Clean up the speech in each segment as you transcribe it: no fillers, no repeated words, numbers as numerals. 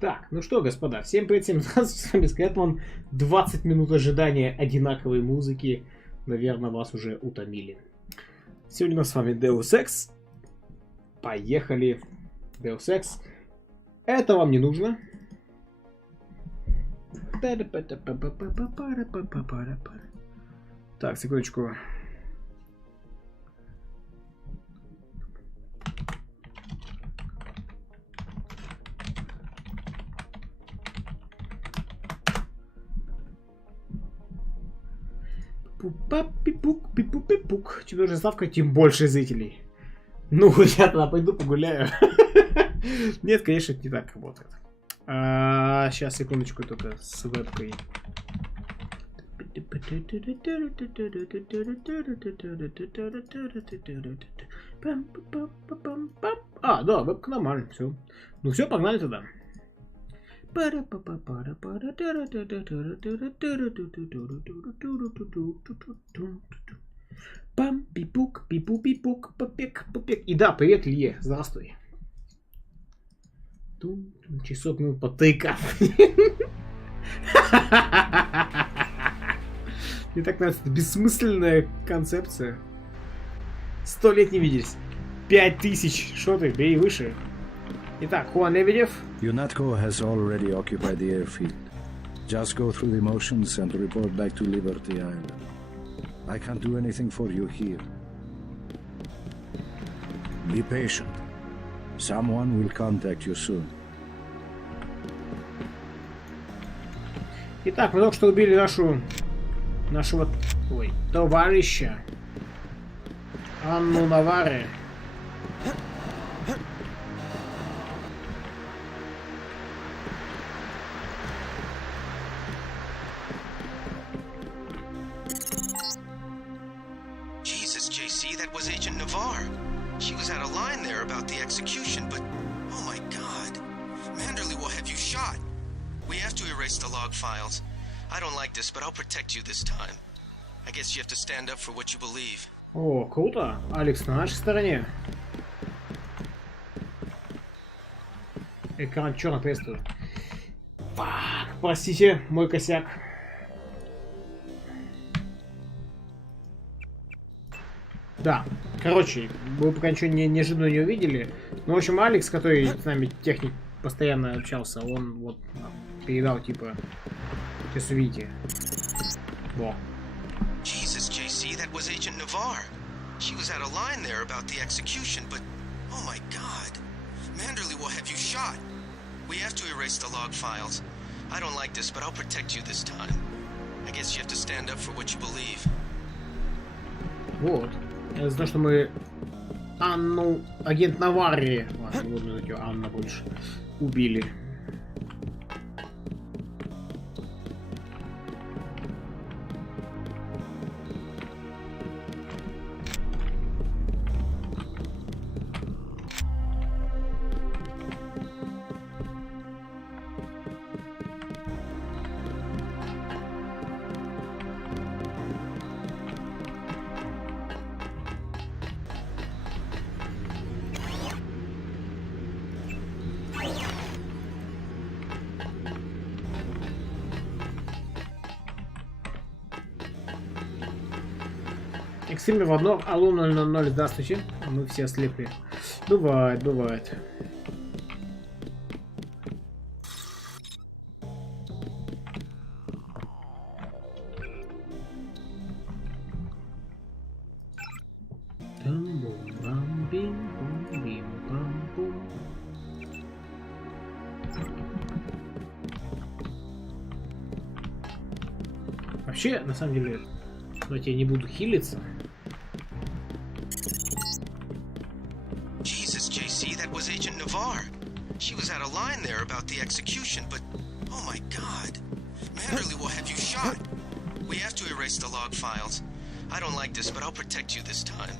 Так, ну что, господа, всем привет, всем здравствуйте, с вами Скэтман. 20 минут ожидания одинаковой музыки, наверное, вас уже утомили. Сегодня у нас с вами Deus Ex. Поехали. Deus Ex. Это вам не нужно. Так, секундочку. Пупа-пипук, пипу-пипук. Чем больше ставка, тем больше зрителей. Ну, я тогда пойду погуляю. Нет, конечно, это не так работает. Сейчас, секундочку, только с вебкой. Да, вебка нормально, все. Ну все, погнали туда. Пам, пипук, пипу, пипук, попек, попек. И да, привет, Илье, здравствуй. Часок мы потыкав. Мне так нравится, это бессмысленная концепция. 100 лет не виделись. 5000, что ты, бей выше. Итак, Хуан Лебедев. UNATCO has already occupied the airfield. Just go through the motions and report back to Liberty Island. I can't do anything for you here. Be patient. Someone will contact you soon. Итак, мы только что убили нашего товарища Анну Наваре. She was out of line there about the execution, but oh my god. Manderley, what have you shot? We have to erase the log files. I don't like this, but I'll protect you this time. I guess you have to stand up for what you believe. О, круто. Алекс на нашей стороне. Экран черно приветствую. Простите, мой косяк. Да, короче, вы пока ничего неожиданно не увидели. Ну, в общем, Алекс, который с нами техник постоянно общался, он вот передал, типа, сейчас увидите. Во. Jesus, JC, that was Agent Navarre. She was out of line there about the execution, but oh my god. Manderley, what have you shot? We have to erase the log files. I don't like this, but I'll protect you this time. I guess you have to stand up for what you believe. Вот. Я знаю, что мы Анну, агент Наварри, ладно, не буду называть ее Анна больше, убили. Экстриме в одно, алло 000, здравствуйте. Мы все ослепли. Бывает, бывает. Вообще, на самом деле, давайте я не буду хилиться. Jesus, JC, that was Agent Navarre. She was out of line there about the execution, but oh my god. Manderley, what have you shot? We have to erase the log files. I don't like this, but I'll protect you this time.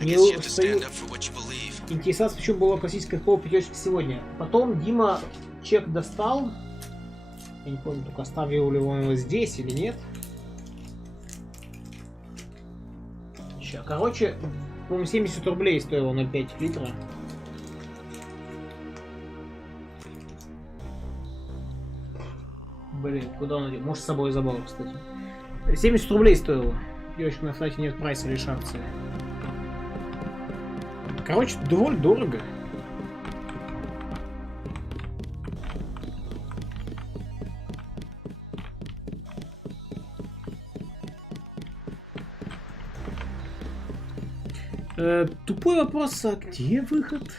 I guess you have to stand up for what you believe. Интересно, почему была классическая школа пятерочки сегодня. Потом Дима чек достал. Я не помню, только оставил ли он его здесь или нет. Короче, по-моему, 70 рублей стоило на 5 литра. Блин, куда он идет? Может, с собой забрал, кстати. 70 рублей стоило. Девочка на флайте нет прайса лишь акции. Короче, довольно дорого. Тупой вопрос, а где выход?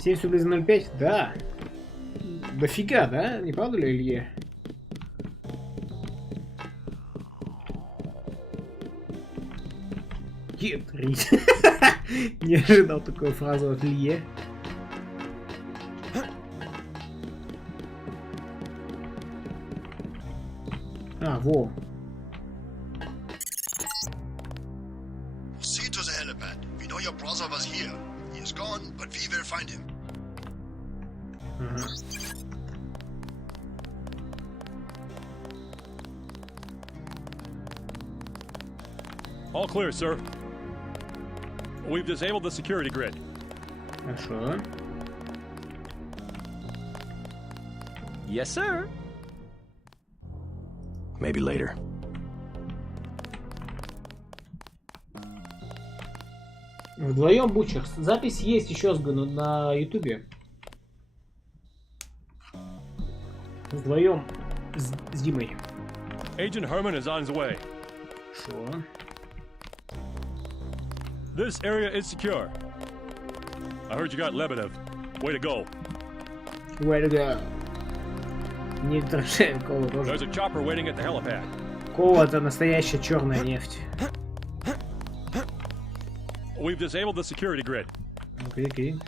70 рублей за 0,5? Да. Дофига, да? Не правда ли, Илья? Кетрить. Не ожидал такую фразу от Илье. А, во. See to the helipad. We know your brother was here. He is gone, but we will find him. Ага. All clear, sir. We've disabled the security grid. Хорошо. Yes, sir. Maybe later. Вдвоем Бучер. Запись есть еще на Ютубе. Вдвоем с Димой. Agent Herman is on his way. Шо? This area is secure. I heard you got Lebedev. Way to go. Way to go. Не дрожаем, Кола тоже. There's a chopper waiting at the helipad. Кола — это настоящая черная нефть. We've disabled the security grid. Окей, окей.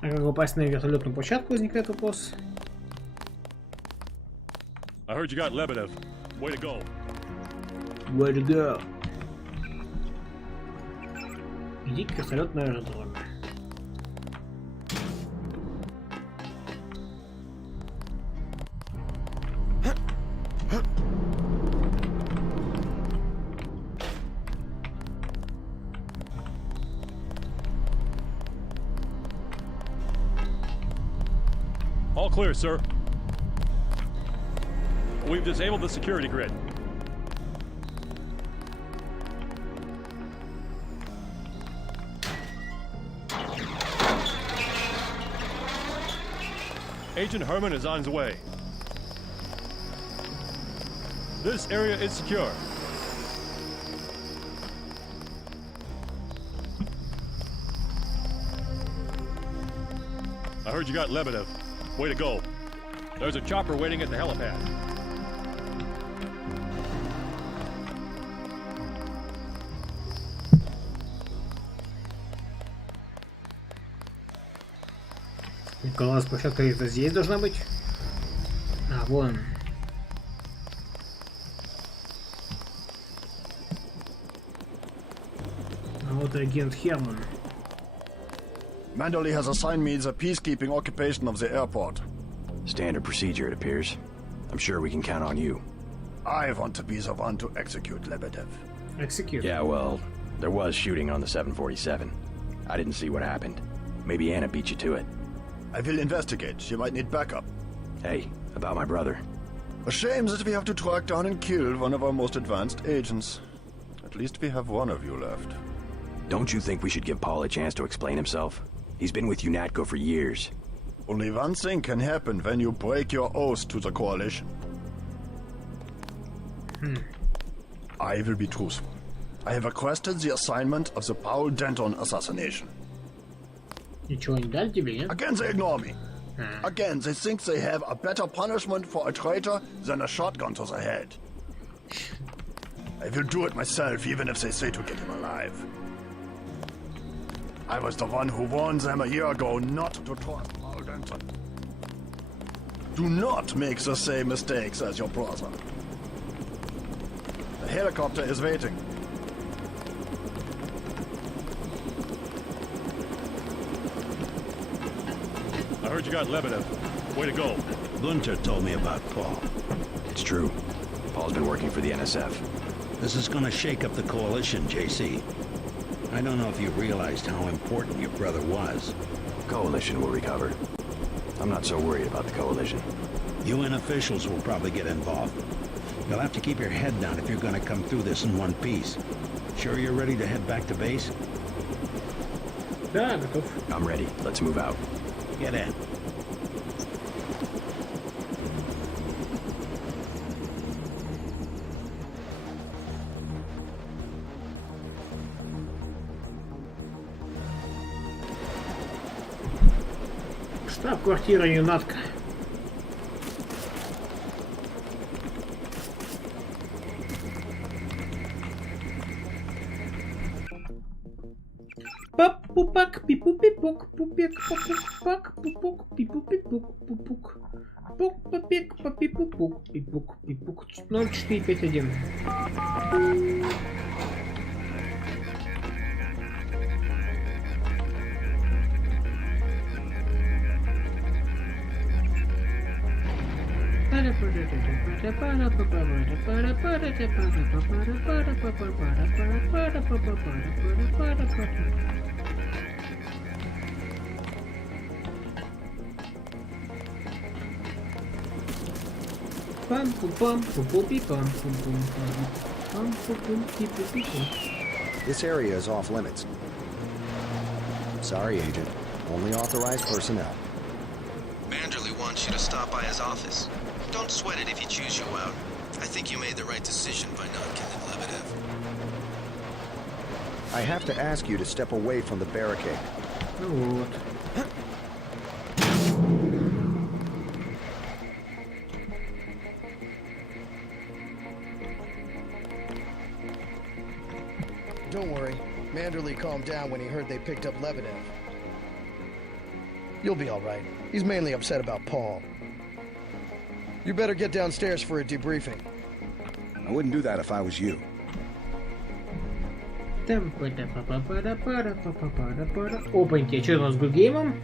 А как попасть на вертолетную площадку, возникает вопрос. I heard you got Lebedev. Way to go. Way to go. Иди к вертолетной аэродроме. All clear, sir. We've disabled the security grid. Agent Herman is on his way. This area is secure. I heard you got Lebedev. Way to go. There's a chopper waiting at the helipad. Николас, площадка где-то здесь должна быть. А, вон. А вот агент Херман. Manderley has assigned me the peacekeeping occupation of the airport. Standard procedure, it appears. I'm sure we can count on you. I want to be the one to execute Lebedev. Execute. Yeah, well, there was shooting on the 747. I didn't see what happened. Maybe Anna beat you to it. I will investigate. She might need backup. Hey, about my brother. A shame that we have to track down and kill one of our most advanced agents. At least we have one of you left. Don't you think we should give Paul a chance to explain himself? He's been with UNATCO for years. Only one thing can happen when you break your oath to the coalition. I will be truthful. I have requested the assignment of the Paul Denton assassination. Ничего не дали тебе, нет? Again, they ignore me. Again, they think they have a better punishment for a traitor than a shotgun to the head. I will do it myself, even if they say to get him alive. I was the one who warned them a year ago not to trust Paul Denton. Do not make the same mistakes as your brother. The helicopter is waiting. heard you got Lebedev. Way to go. Gunter told me about Paul. It's true. Paul's been working for the NSF. This is gonna shake up the coalition, JC. I don't know if you realized how important your brother was. Coalition will recover. I'm not so worried about the coalition. UN officials will probably get involved. You'll have to keep your head down if you're gonna come through this in one piece. Sure you're ready to head back to base? Да, готов. I'm ready. Let's move out. Get in. Штаб-квартира Юнатка. Пап-пупак, пипу-пипук, пупек, папук-пак, пупук, пипу-пипук, пупук. Пук-папек, папипупук, пипук, пипук. 0451. This area is off limits. Sorry, Agent. Only authorized personnel. Manderley wants you to stop by his office. Don't sweat it if he chews you out. I think you made the right decision by not killing Lebedev. I have to ask you to step away from the barricade. Ну вот. Don't worry. Manderley calmed down when he heard they picked up Lebedev. You'll be all right. He's mainly upset about Paul. You better get downstairs for a debriefing. I wouldn't do that if I was you. Опаньки, что у нас с гудгеймом?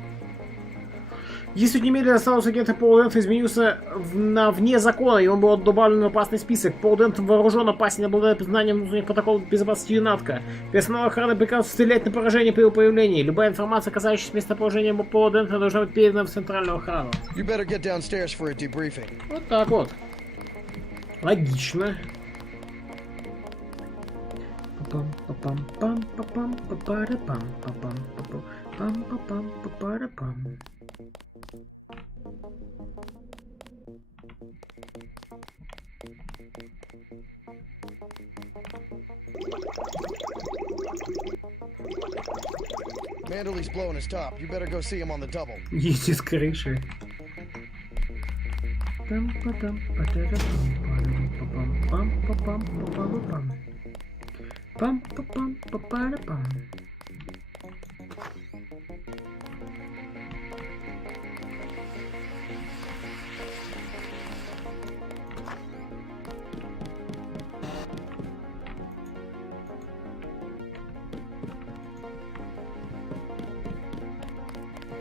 Если немедленно статус агента Пол Дент изменился вне закона, и он был добавлен в опасный список. Пол Дент вооружен, опасен, обладает признанием внутренних протоколов безопасности Юнатка. Персонал охраны приказывает стрелять на поражение при его появлении. Любая информация, касающаяся местоположения Пола Дента, должна быть передана в центральную охрану. You better get downstairs for a debriefing. Вот так вот. Логично. Manderley's blowing his top. You better go see him on the double. Едь с крыши.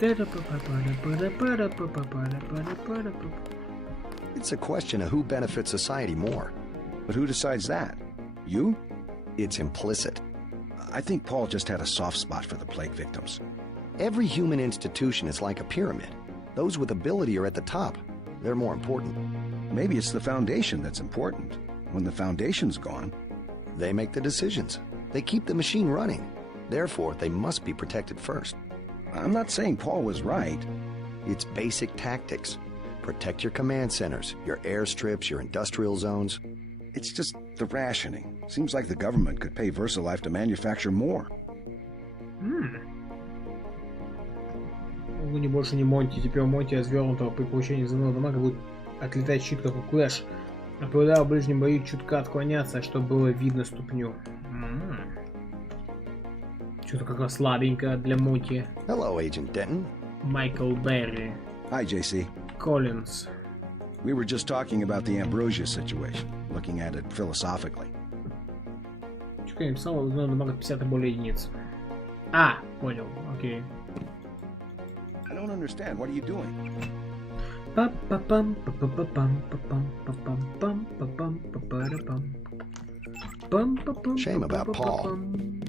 It's a question of who benefits society more. But who decides that? You? It's implicit. I think Paul just had a soft spot for the plague victims. Every human institution is like a pyramid. Those with ability are at the top. They're more important. Maybe it's the Foundation that's important. When the Foundation's gone... They make the decisions. They keep the machine running. Therefore, they must be protected first. I'm not saying Paul was right. It's basic tactics. Protect your command centers, your airstrips, your industrial zones. It's just the rationing. Seems like the government could pay VersaLife to manufacture more. Вы не больше не Монти. Теперь у Монти развернутого при получении взрывного дамага будет отлетать щит, как у Клэш. А попадая в ближнем бою, чутка отклоняться, чтобы было видно ступню. Что-то как раз слабенько для Монти. Hello, Agent Denton. Майкл Берри. Hi, JC. Коллинз. We were just talking about the Ambrosia situation, looking at it philosophically. Что я написал? Взрывного дамага 50 и более единиц. А, понял, окей. I don't understand. What are you doing? Shame about Paul.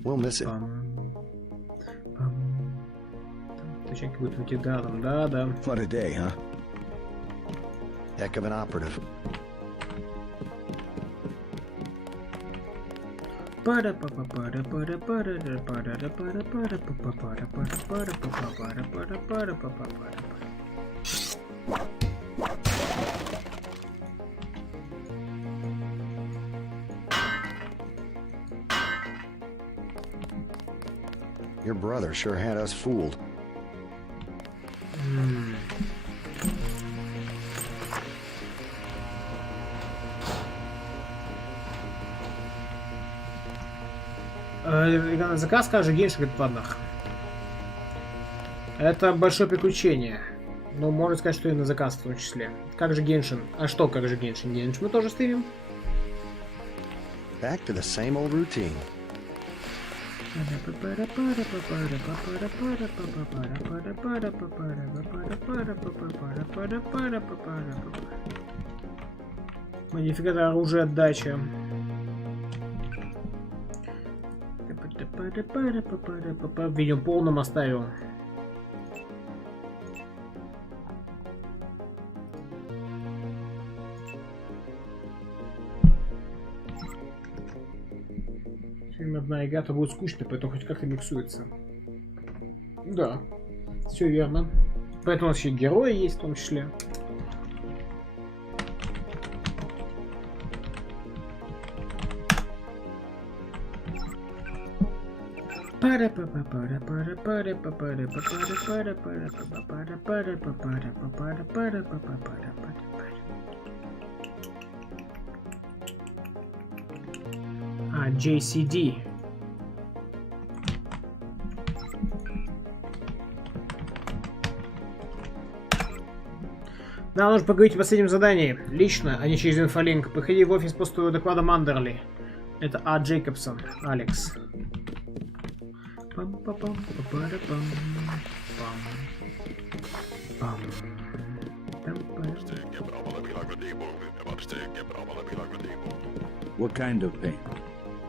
We'll miss him. Точнее, будет выкидалом, да. What a day, huh? Heck of an operative. Your brother sure had us fooled. Заказ, скажи, Геншин говорит, ладно. Это большое приключение. Но можно сказать, что и на заказ в том числе. Как же Геншин? А что, как же Геншин? Геншин мы тоже стримим. Back to the same old routine. Модификатор оружия отдача. В видео полном оставил. Фильм одна игра-то будет скучно, поэтому хоть как-то миксуется. Да, все верно. Поэтому у нас еще герои есть в том числе. JCD. Да, нужно поговорить о последнем задании. Лично, а не через инфолинк. Приходи в офис после твоего доклада Мандерли. Это А. Джейкобсон, Алекс. What kind of pain?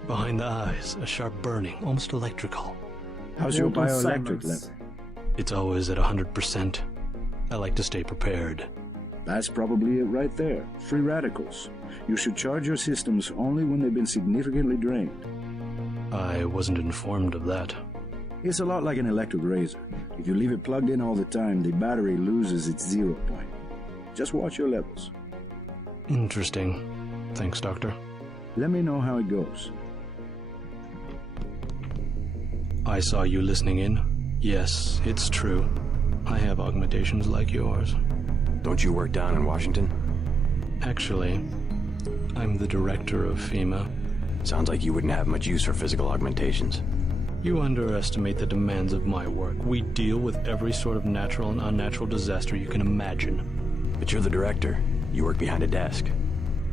Behind the eyes, a sharp burning, almost electrical. How's your bioelectric level? It's always at 100%. I like to stay prepared. That's probably it right there. Free radicals. You should charge your systems only when they've been significantly drained. I wasn't informed of that. It's a lot like an electric razor. If you leave it plugged in all the time, the battery loses its 0 point. Just watch your levels. Interesting. Thanks, Doctor. Let me know how it goes. I saw you listening in. Yes, it's true. I have augmentations like yours. Don't you work down in Washington? Actually, I'm the director of FEMA. Sounds like you wouldn't have much use for physical augmentations. You underestimate the demands of my work. We deal with every sort of natural and unnatural disaster you can imagine. But you're the director. You work behind a desk.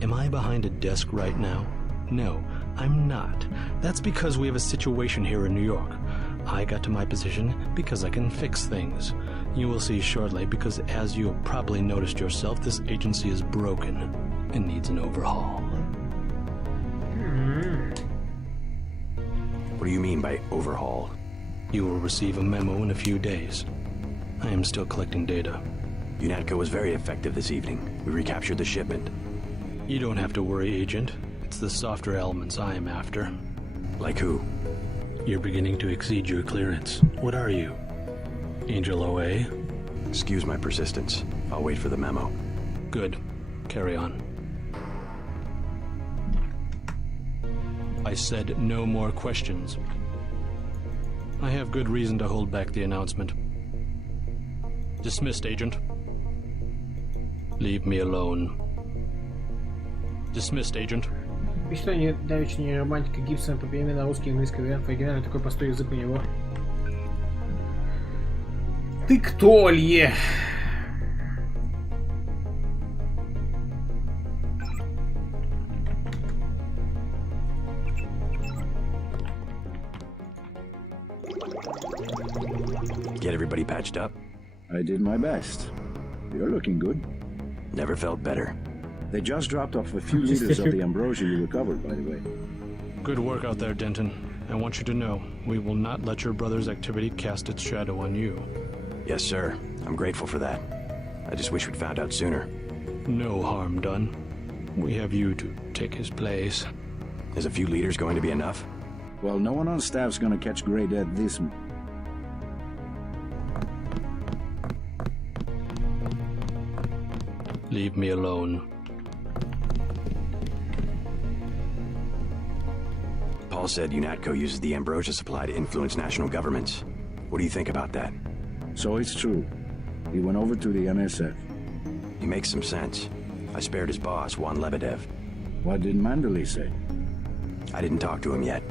Am I behind a desk right now? No, I'm not. That's because we have a situation here in New York. I got to my position because I can fix things. You will see shortly, because as you have probably noticed yourself, this agency is broken and needs an overhaul. What do you mean by overhaul? You will receive a memo in a few days. I am still collecting data. UNATCO was very effective this evening. We recaptured the shipment. You don't have to worry, Agent. It's the softer elements I am after. Like who? You're beginning to exceed your clearance. What are you? Angel OA? Excuse my persistence. I'll wait for the memo. Good. Carry on. I said no more questions. I have good reason to hold back the announcement. Dismissed, Agent. Leave me alone. Dismissed, Agent. И что, не давеча не романтика Гибсона по перемене русский и английский вариант, в оригинале такой простой язык у него. Ты кто, Лье? Get everybody patched up? I did my best. You're looking good. Never felt better. They just dropped off a few liters of the ambrosia you recovered, by the way. Good work out there, Denton. I want you to know, we will not let your brother's activity cast its shadow on you. Yes, sir. I'm grateful for that. I just wish we'd found out sooner. No harm done. We have you to take his place. Is a few liters going to be enough? Well, no one on staff's gonna catch Grey dead this... Leave me alone. Paul said UNATCO uses the ambrosia supply to influence national governments. What do you think about that? So it's true. He went over to the NSF. He makes some sense. I spared his boss, Juan Lebedev. What did Manderley say? I didn't talk to him yet.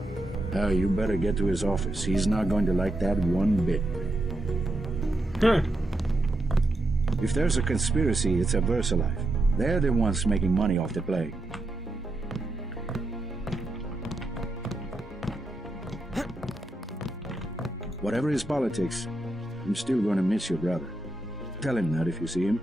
Oh, you better get to his office. He's not going to like that one bit. If there's a conspiracy, it's a VersaLife. They're the ones making money off the plague. Whatever his politics, I'm still going to miss your brother. Tell him that if you see him.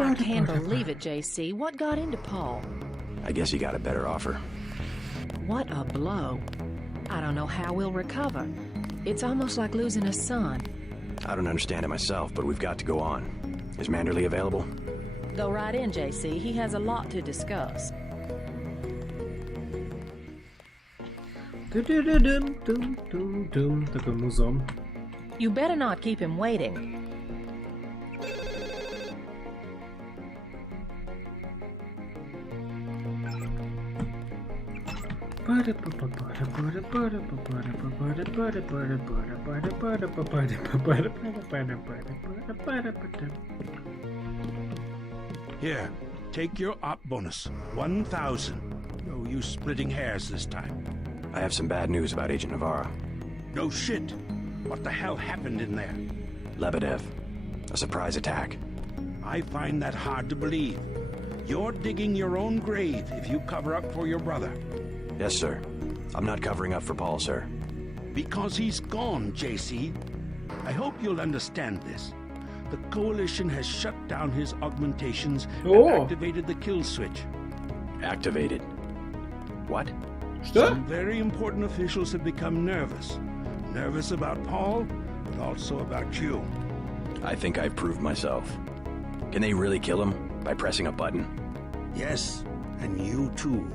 I can't believe it, JC. What got into Paul? I guess he got a better offer. What a blow. I don't know how we'll recover. It's almost like losing a son. I don't understand it myself, but we've got to go on. Is Manderley available? Go right in, JC. He has a lot to discuss. Такой музон. You better not keep him waiting. Here, take your op bonus. 1,000. No use splitting hairs this time. I have some bad news about Agent Navarro. No shit. What the hell happened in there? Lebedev. A surprise attack. I find that hard to believe. You're digging your own grave if you cover up for your brother. Yes, sir. I'm not covering up for Paul, sir. Because he's gone, JC. I hope you'll understand this. The Coalition has shut down his augmentations and activated the kill switch. Activated. What? Some very important officials have become nervous. Nervous about Paul, but also about you. I think I've proved myself. Can they really kill him by pressing a button? Yes, and you too.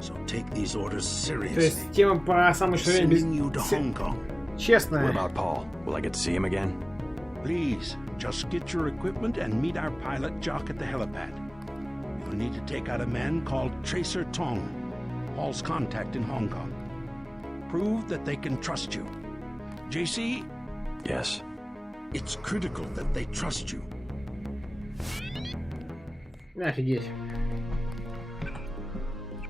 So take these orders seriously. То есть тема по самой Sending you to Hong Kong. Честно. What about Paul? Will I get to see him again? Please, just get your equipment and meet our pilot Jock at the helipad. You'll need to take out a man called Tracer Tong, Paul's contact in Hong Kong. Prove that they can trust you. JC? Yes. It's critical that they trust you. Офигеть.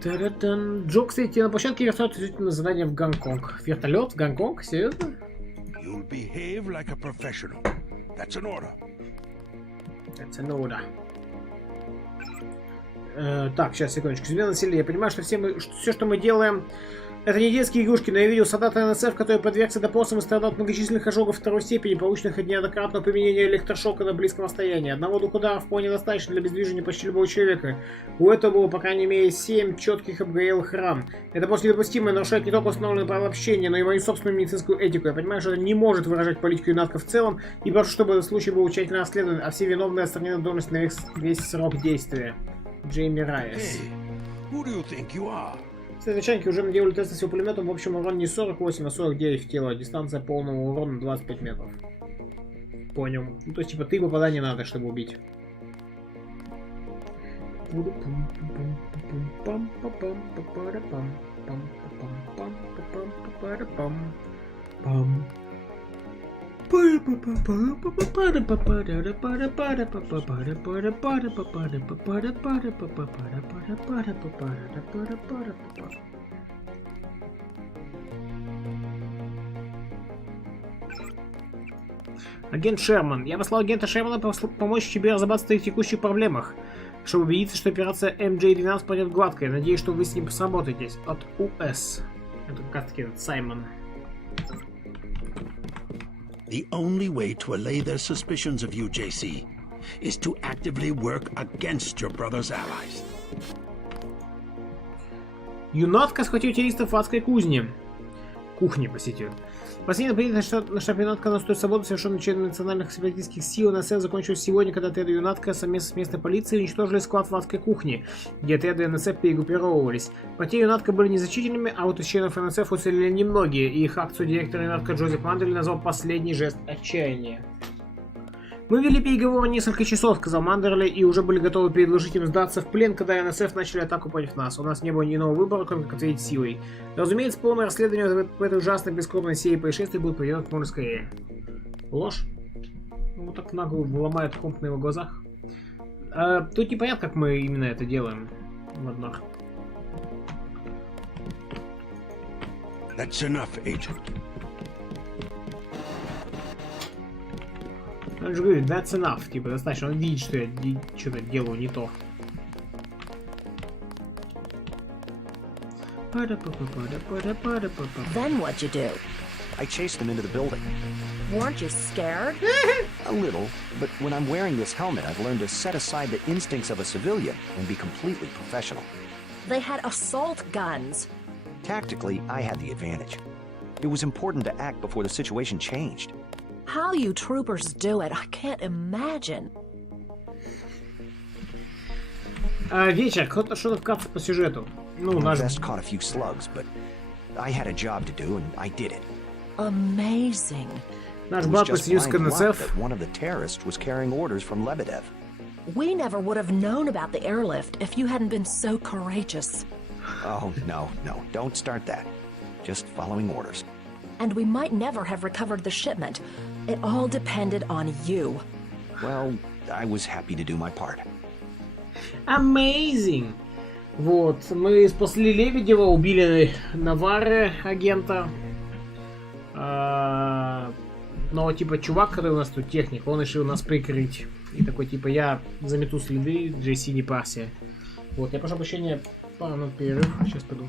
Джо, кстати, на площадке вертолет на задание в Гонконг. Вертолет в Гонконг? Серьезно? You'll behave like a professional. That's an order. That's an order. Так, сейчас, секундочку. Смена населения. Я понимаю, что все, что мы делаем, это не детские игрушки, но я видел солдата НСФ, который подвергся допросам и страдал от многочисленных ожогов второй степени, полученных от неоднократного применения электрошока на близком расстоянии. Одного двух ударов вполне достаточно для обездвижения почти любого человека. У этого было, по крайней мере, 7 четких обгорелых ран. Это просто недопустимо и нарушает не только установленные правила общения, но и мою собственную медицинскую этику. Я понимаю, что это не может выражать политику ЮНАТКО в целом, и прошу, чтобы этот случай был тщательно расследован, а все виновные отстранены от должности на весь срок действия. Джейми Райс. Who do you think you are? Начальники уже наделали тесты с его пулеметом. В общем, урон не 48, а 49 в тело. Дистанция полного урона 25 метров. Понял. Ну, то есть, типа, 3 попадания надо, чтобы убить. Агент Шерман. Я послал агента Шермана помочь тебе разобраться в твоих текущих проблемах, чтобы убедиться, что операция MJ-12 пойдет гладко. Я надеюсь, что вы с ним сработаетесь. От УС. Это как таки Саймон. The only way to allay their suspicions of you, JC, is to actively work against your brother's allies. Юнатка схватил террористов в адской кухне. Простите. Последний нападение на штаб Юнатка на стой свободу, совершенно членами национальных сепаратистских сил НСФ, закончилось сегодня, когда отряды Юнатка совместно с местной полицией уничтожили склад в адской кухне, где отряды НСФ перегруппировывались. Потери Юнатка были незначительными, а вот из членов НСФ уцелели немногие, и их акцию директор Юнатка Джозеф Мандерли назвал «последний жест отчаяния». «Мы вели переговоры несколько часов», — сказал Мандерли, и уже были готовы предложить им сдаться в плен, когда НСФ начали атаку против нас. У нас не было ни иного выбора, кроме как ответить силой. Разумеется, полное расследование в этой ужасной бескровной серии происшествий будет проведено как можно скорее. Ложь? Ну, вот так нагло выломают комп на его глазах. Тут непонятно, как мы именно это делаем. Ладно. That's enough, Agent. Он же говорит, that's enough, типа, достаточно. Он видит, что я что-то делаю не то. Then what'd you do? I chased them into the building. Weren't you scared? A little, but when I'm wearing this helmet, I've learned to set aside the instincts of a civilian and be completely professional. They had assault guns. Tactically, I had the advantage. It was important to act before the situation changed. How you troopers do it, I can't imagine. Вечер, кто-то что-то вкратце по сюжету. Ну, наш... Best caught a few slugs, but I had a job to do and I did it. Amazing. Наш брат посетился к НСФ. One of the terrorists was carrying orders from Lebedev. We never would have known about the airlift if you hadn't been so courageous. Oh, no, don't start that. Just following orders. And we might never have recovered the shipment. It all depended on you. Well, I was happy to do my part. Amazing! Вот, мы спасли Лебедева, убили Навары, агента. Но, типа, чувак, который у нас тут техник, он решил нас прикрыть. И такой, типа, я замету следы, JC не парься. Вот, я прошу прощения, пару минут перерыв, сейчас пойду.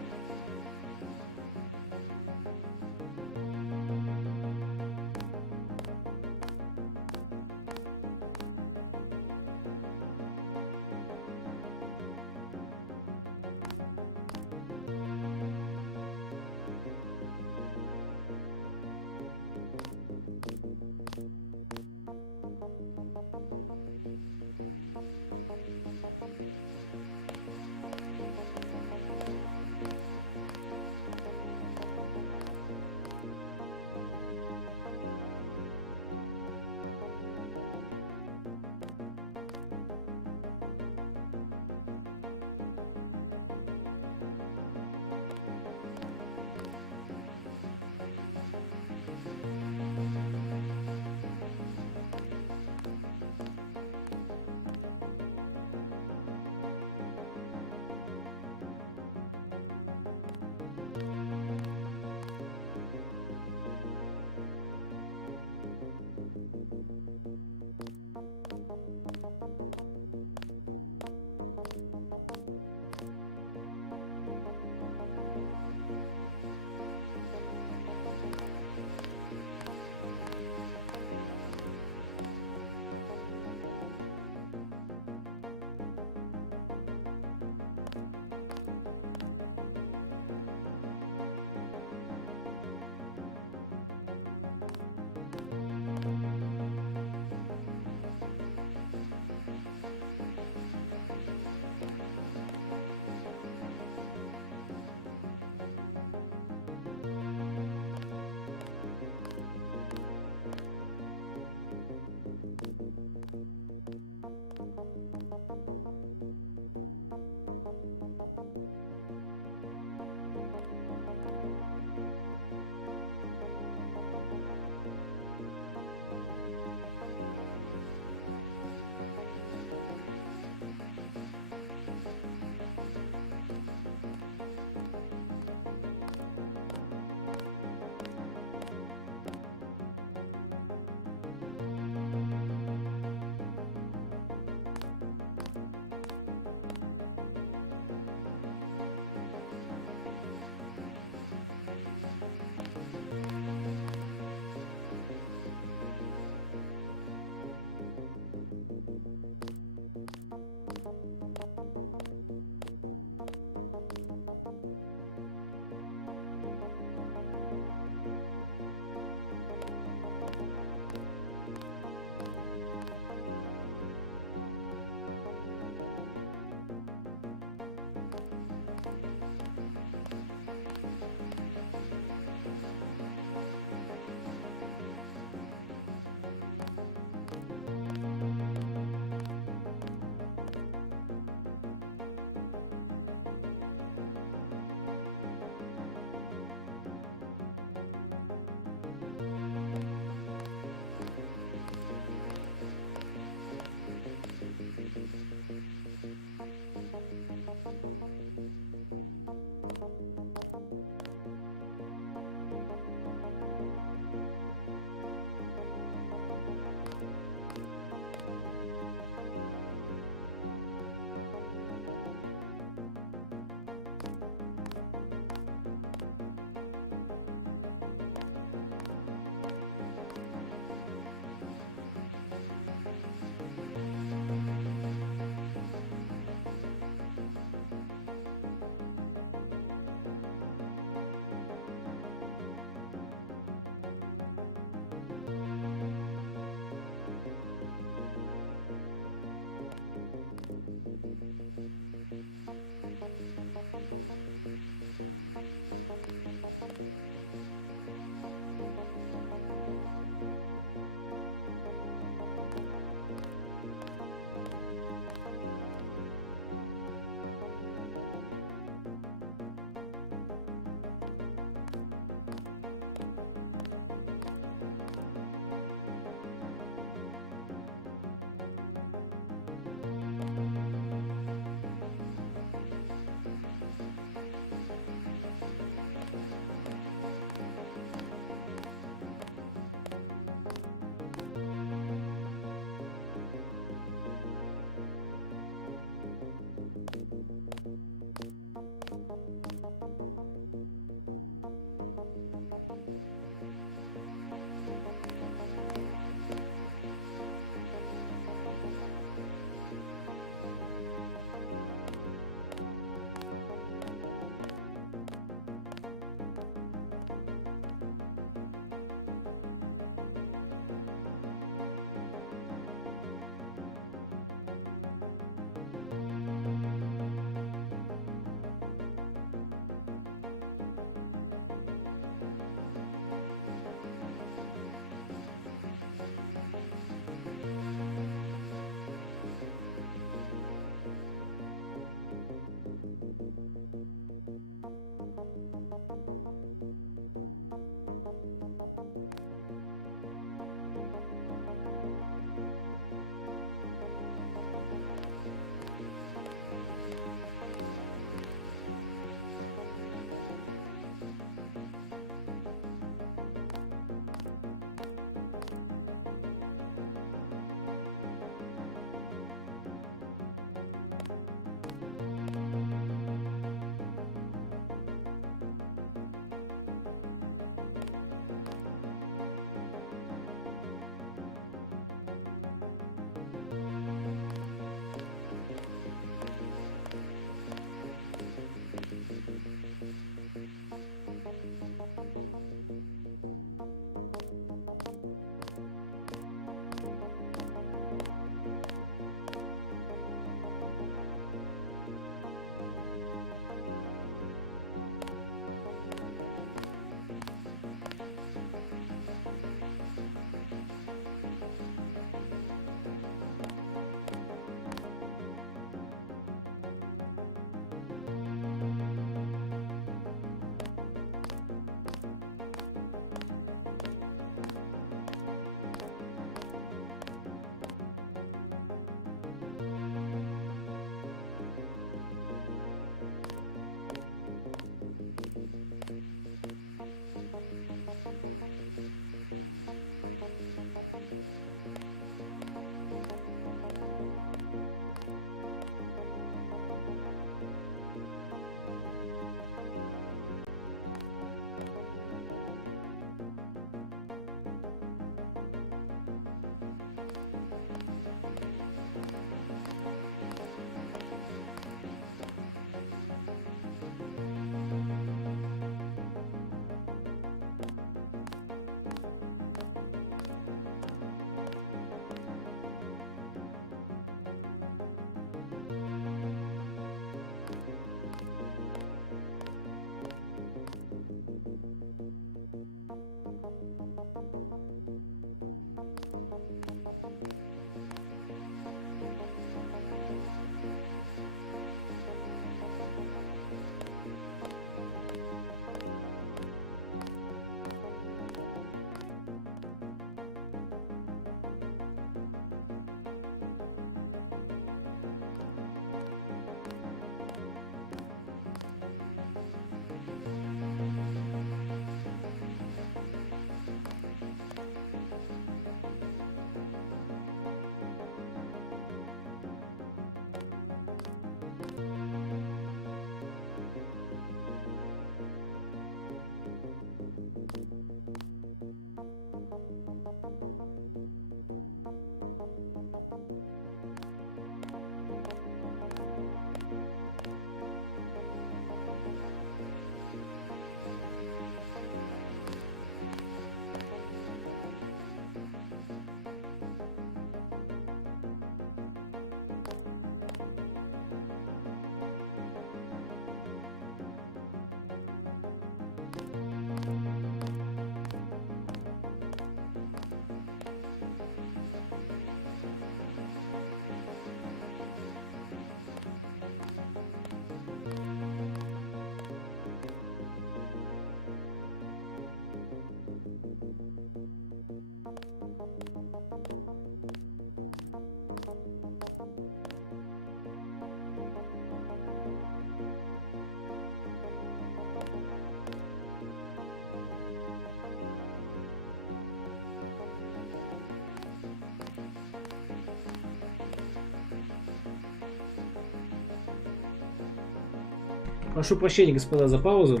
Прошу прощения, господа, за паузу.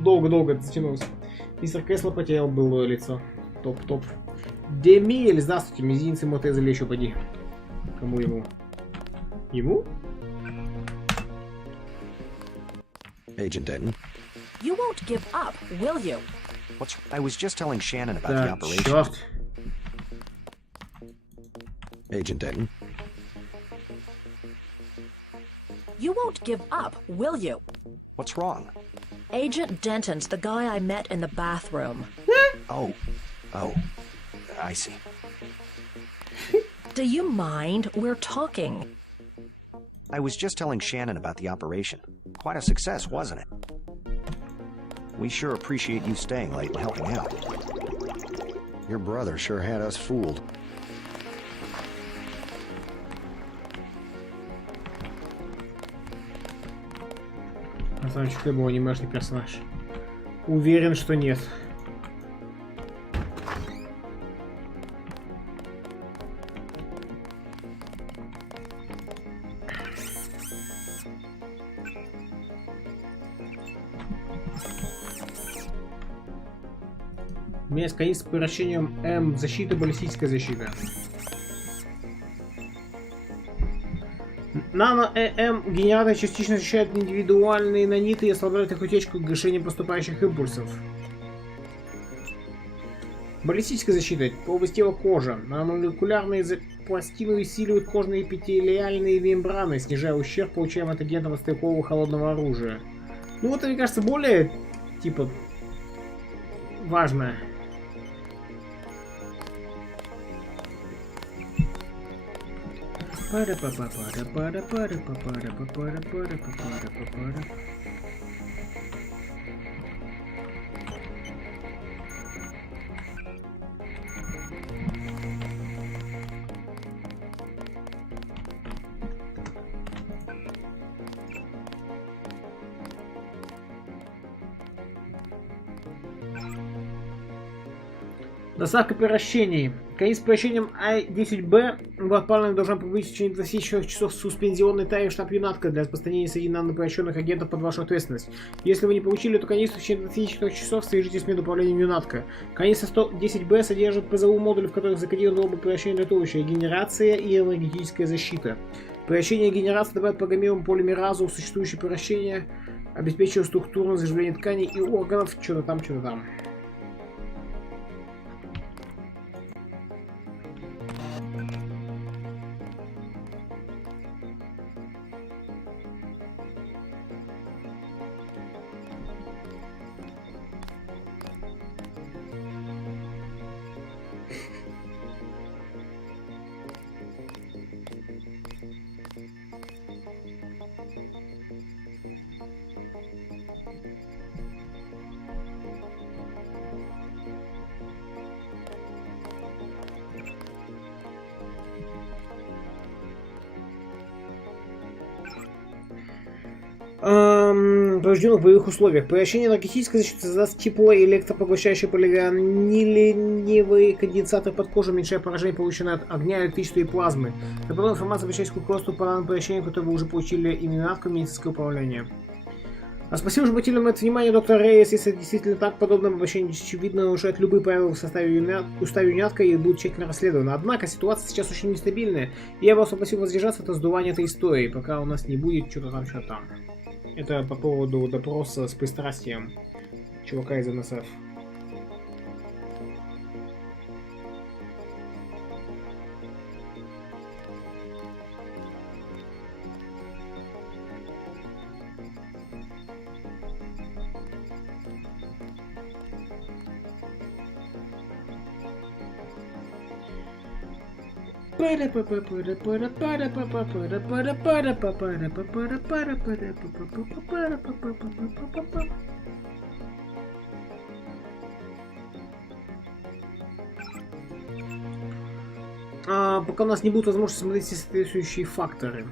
Долго это затянулось. Мистер Кэсло потерял былое лицо. Топ. Демиль, здравствуйте, мизинцы мотезали еще поди. Кому ему? Ему? Agent Denton. You won't give up, will you? I was just telling Shannon about the operation. Черт. Agent Denton. You won't give up, will you? What's wrong? Agent Denton's the guy I met in the bathroom. Oh, I see. Do you mind? We're talking. I was just telling Shannon about the operation. Quite a success, wasn't it? We sure appreciate you staying late and helping out. Your brother sure had us fooled. Красавчик, ты был анимешный персонаж. Уверен, что нет. У меня есть конец с превращением М. Защита, баллистическая защита. Нано-ЭМ-генератор частично защищает индивидуальные наниты и ослабляет их утечку к гашению поступающих импульсов. Баллистическая защита. Область тела кожа. Наномолекулярные пластины усиливают кожные эпителиальные мембраны, снижая ущерб, получаемый от агентов стрелкового холодного оружия. Ну это, мне кажется, более, типа, важно. Доставка превращений. Конец с превращением I-10B в отправленном должен прибыть в течение 24 часов в суспензионный тайм штаб Юнатка для распространения среди нанопревращенных агентов под вашу ответственность. Если вы не получили эту канистру в течение 24 часов, свяжитесь с медуправлением Юнатка. Канистра 110B содержит ПЗУ модули, в которых закодированы оба превращения для туловища, генерация и энергетическая защита. Превращение и генерация добавят программируемому полимеразу в существующее превращение, обеспечивая структурное заживление тканей и органов, что-то там. Поврежденных в боевых условиях. Превращение энергетической защиты создаст тепло и электропоглощающий полиганилиевый конденсатор под кожей, уменьшая поражение, полученное от огня, электричества и плазмы. Добавляю информацию, обращаясь к руководству по данному превращению, которое вы уже получили именно от медицинского управления. Спасибо, что обратили на это внимание, доктор Рейс. Если действительно так, подобное обращение очевидно нарушает любые правила в уставе Юнатка и будет тщательно расследовано. Однако ситуация сейчас очень нестабильная, и я вас попросил воздержаться от раздувания этой истории, пока у нас не будет что-то там. Это по поводу допроса с пристрастием чувака из НСФ. Пока у нас не будет возможности смотреть все соответствующие факторы.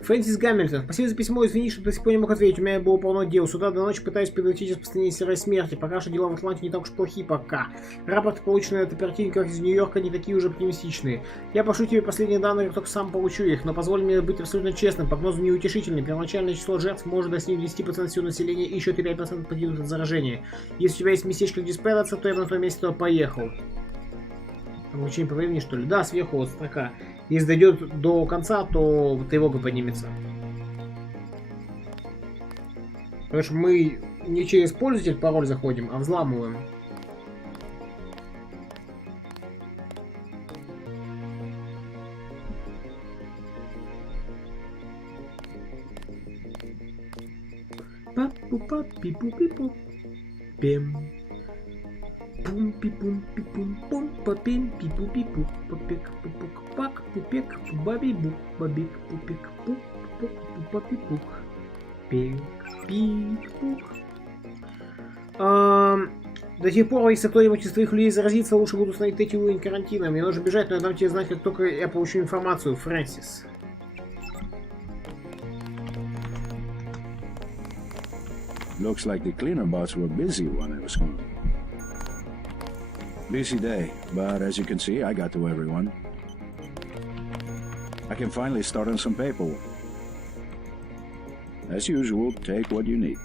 Фрэнсис Гамильтон. Спасибо за письмо, извини, что до сих пор не мог ответить. У меня было полно дел. С утра до ночи пытаюсь предотвратить распространение серой смерти. Пока что дела в Атланте не так уж плохие пока. Рапорты, полученные от оперативников из Нью-Йорка, не такие уже оптимистичные. Я пошлю тебе последние данные, как только сам получу их, но позволь мне быть абсолютно честным. Прогнозы неутешительные. Первоначальное число жертв может достигнуть 10% всего населения и еще 5% погибнут от заражения. Если у тебя есть местечко, где спрятаться, то я на твоем месте туда поехал. Ограничение по времени, что ли? Да, сверху вот строка. Если дойдет до конца, то тревога поднимется. Потому что мы не через пользователь пароль заходим, а взламываем. Папу-папи-пу-пи-пу. Пем. Пум-пи-пум-пи-пум-пум, папим, пи-пу-пи-пу, папик-пупук-пак, пупек-пу-баби-бук, бабик-пупик-пук, пук-пу-папи-пук, пик-пик-пук. До тех пор, если кто-нибудь из твоих людей заразится, лучше буду установить третий уровень карантина. Мне нужно бежать, но я дам тебе знать, как только я получу информацию, Фрэнсис. Looks like the cleaner bots were busy when I was gone. Busy day, but as you can see, I got to everyone. I can finally start on some paperwork. As usual, take what you need.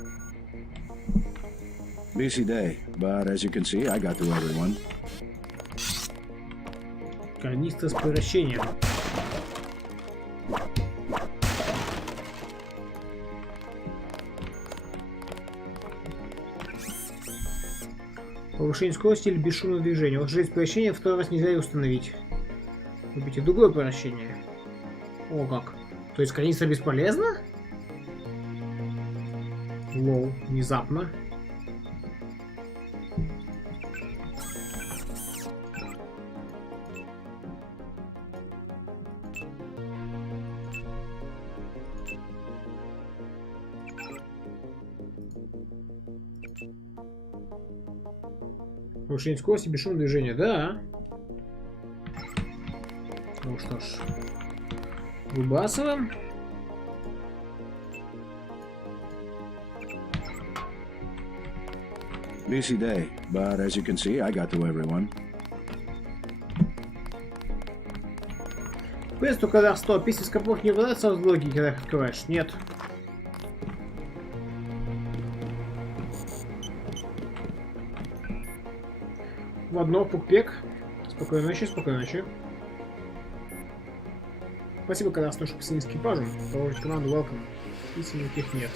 Busy day, but as you can see, I got to everyone. Канистра с превращением. Повышение скорости или бесшумное движение. Вот жесть превращения второй раз нельзя установить. Выберите другое превращение. О как. То есть канистра бесполезна? Лоу, внезапно. Повышение скорости, бесшумное движение, да. Ну что ж. Выбрасываем. Busy day, but as you can see, I got to everyone. Квест только 100. Песня с капов не выдается в логике, когда их открываешь? Нет. В одно, пукпек. Спокойной ночи, спокойной ночи. Спасибо, когда что с экипажем. Положить команду welcome. Писем никаких нет.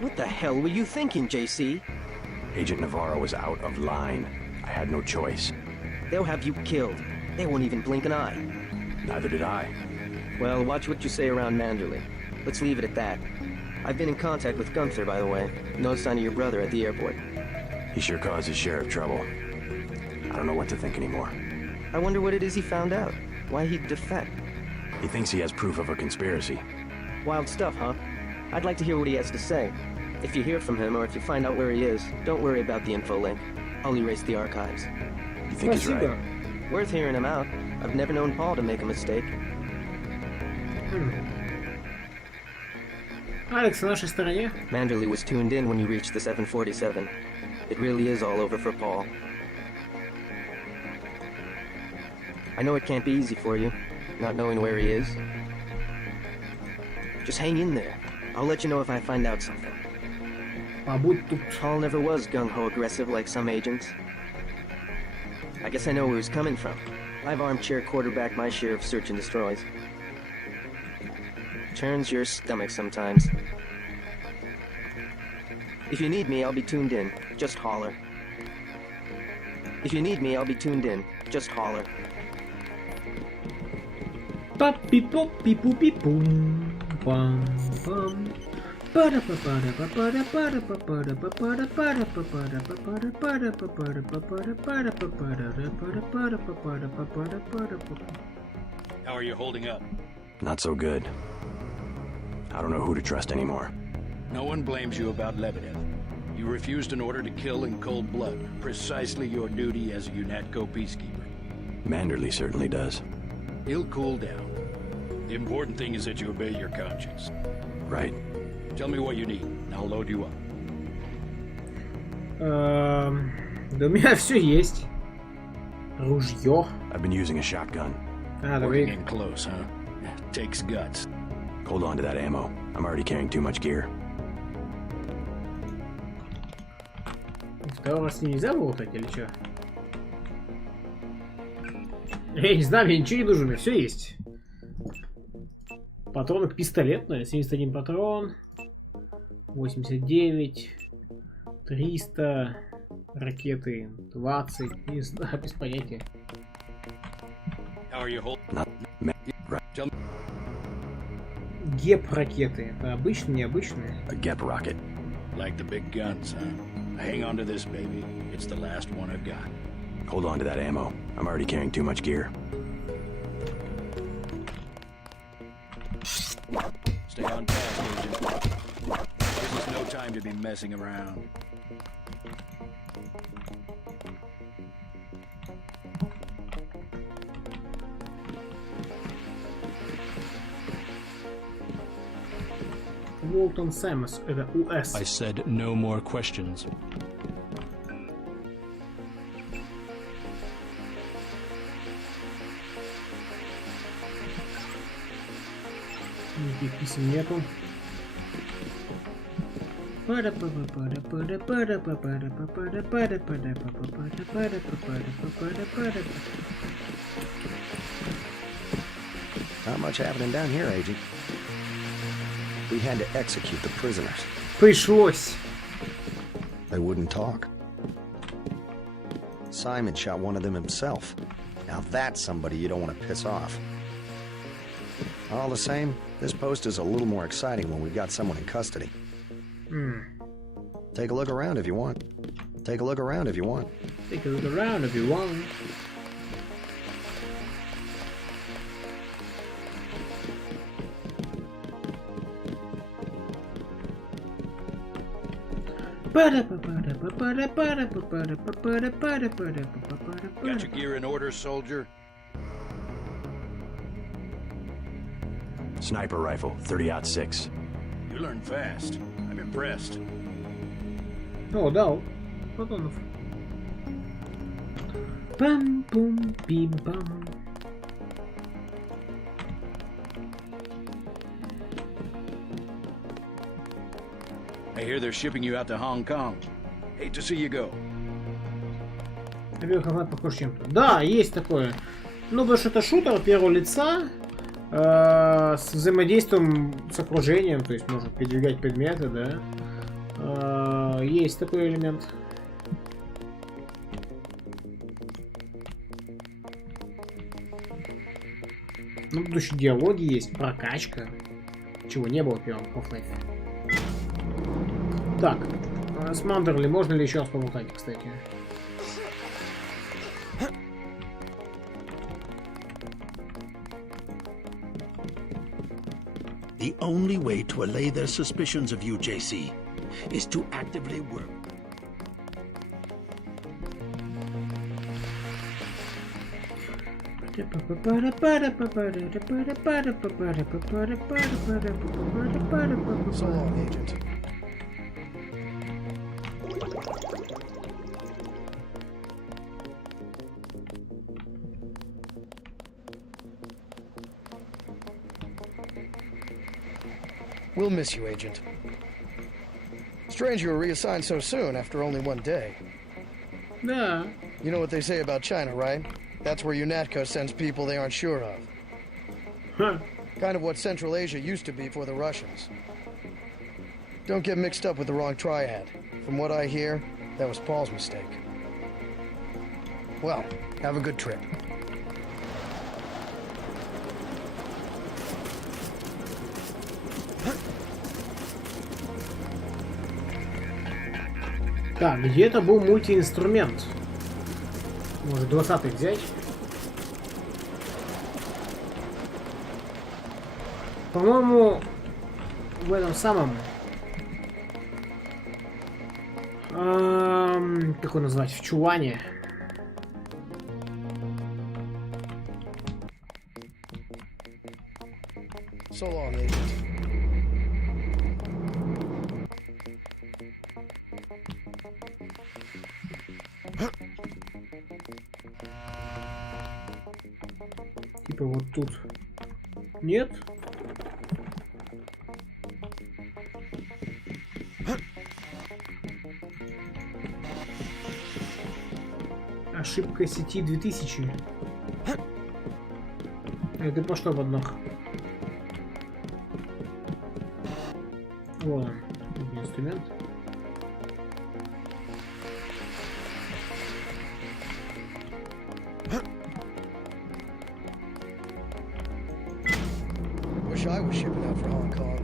What the hell were you thinking, JC? Agent Navarro was out of line. I had no choice. They'll have you killed. They won't even blink an eye. Neither did I. Well, watch what you say around Manderley. Let's leave it at that. I've been in contact with Gunther, by the way. No sign of your brother at the airport. He sure caused his share of trouble. I don't know what to think anymore. I wonder what it is he found out. Why he'd defect. He thinks he has proof of a conspiracy. Wild stuff, huh? I'd like to hear what he has to say. If you hear from him, or if you find out where he is, don't worry about the info link. I'll erase the archives. You think he's right? Worth hearing him out. I've never known Paul to make a mistake. Алекс на нашей стороне. Manderley was tuned in when you reached the 747. It really is all over for Paul. I know it can't be easy for you, not knowing where he is. Just hang in there. I'll let you know if I find out something. Paul never was gung-ho aggressive like some agents. I guess I know where he's coming from. I've armchair quarterbacked my share of search and destroys. Turns your stomach sometimes. If you need me, I'll be tuned in. Just holler. If you need me, I'll be tuned in. Just holler. Папи-попи-пупи-пум. Пам-пам. How are you holding up? Not so good. I don't know who to trust anymore. No one blames you about Lebedev. You refused an order to kill in cold blood, precisely your duty as a UNATCO peacekeeper. Manderley certainly does. He'll cool down. The important thing is that you obey your conscience. Right. Tell me what you need, and I'll load you up. Да у меня все есть. Ружье. I've been using a shotgun. Working in close, huh? Takes guts. Hold on to that ammo. I'm already carrying too much gear. Второй раз нельзя болтать или что? Я не знаю, я ничего не нужен, у меня все есть. Патроны к пистолету, 71 патрон, 89, 300, ракеты 20, не знаю, без понятия. Геп ракеты, это обычные, необычные? A Gep rocket. Like the big guns, huh? Hang on to this, baby. It's the last one I've got. Hold on to that ammo. I'm already carrying too much gear. Stay on task, Agent. This is no time to be messing around. Уолтон Сэмос, это УС. I said no more questions. Никаких писем нету. Not much happening down here, Agent. We had to execute the prisoners. Пришлось. They wouldn't talk. Simon shot one of them himself. Now that's somebody you don't want to piss off. All the same, this post is a little more exciting when we've got someone in custody. Take a look around if you want. Take a look around if you want. Take a look around if you want. Got your gear in order, soldier? Sniper rifle, 30-06. You learn fast. I'm impressed. О, дал. Патронов. Пам-пум-пим-пам. I hear they're shipping you out to Hong Kong. Hate to see you go. Авиахомат похож чем-то. Да, есть такое. Ну, потому что это шутер первого лица с взаимодействием с окружением, то есть можно передвигать предметы, да. Есть такой элемент. Ну, тут еще диалоги есть, прокачка. Чего не было в первом Half-Life. Так, с Мандерли можно ли еще раз поболтать, кстати? The only way to allay their suspicions of you, JC, is to actively work. So long, Agent. We'll miss you, Agent. Strange you were reassigned so soon after only one day. Да. You know what they say about China, right? That's where UNATCO sends people they aren't sure of. Huh. Kind of what Central Asia used to be for the Russians. Don't get mixed up with the wrong triad. From what I hear, that was Paul's mistake. Well, have a good trip. Так, где-то был мультиинструмент. Может, 20-й взять? По-моему, в этом самом... как его назвать? В чулане. So long, agent. Типа вот тут. Нет? Ошибка сети 2000. Это пошло в одно. Вон он, инструмент. Wish I was shipping out for Hong Kong.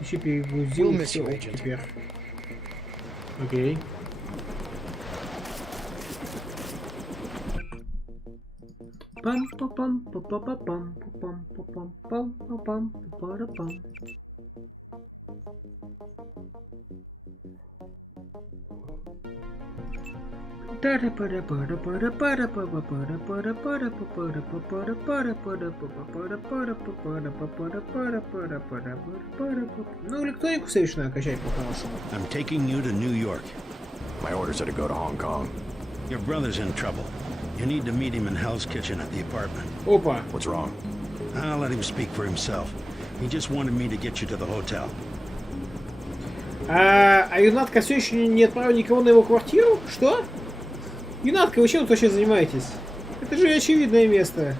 Еще перегрузил We'll miss всё you, agent. теперь. Окей. Ну, электронику совершенно качать по-хорошему. I'm taking you to New York. My orders are to go to Hong Kong. Your brother's in trouble. You need to meet him in Hell's Kitchen at the apartment. Опа. What's wrong? I'll let him speak for himself. He just wanted me to get you to the hotel. А Юнатка все еще не отправил никого на его квартиру? Что? Юнатка, вы чем тут вообще занимаетесь? Это же очевидное место.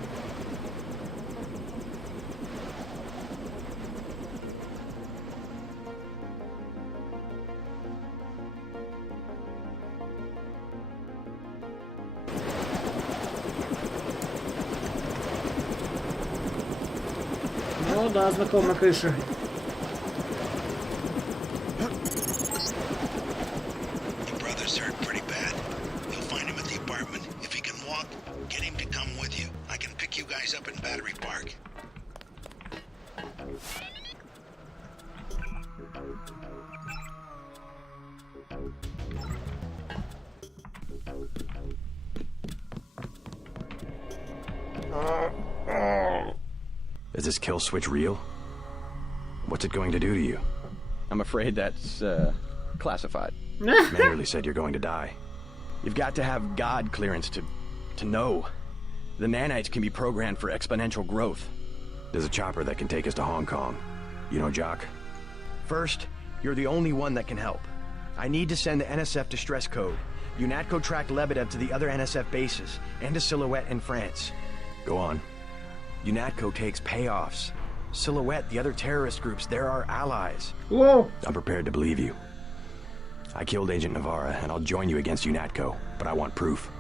Ну да, знаком на крыше. Your brother's hurt pretty bad. You'll find him at the apartment. If he can walk, get him to come with you. I can pick you guys up in Battery Park. Is this kill switch real? What's it going to do to you? I'm afraid that's, classified. Manderly said you're going to die. You've got to have God clearance to know. The nanites can be programmed for exponential growth. There's a chopper that can take us to Hong Kong. You know Jock? First, you're the only one that can help. I need to send the NSF distress code. UNATCO tracked Lebedev to the other NSF bases, and to Silhouette in France. Go on. UNATCO takes payoffs. Silhouette, the other terrorist groups, they're our allies. Whoa. I'm prepared to believe you. I killed Agent Navarra, and I'll join you against UNATCO, but I want proof.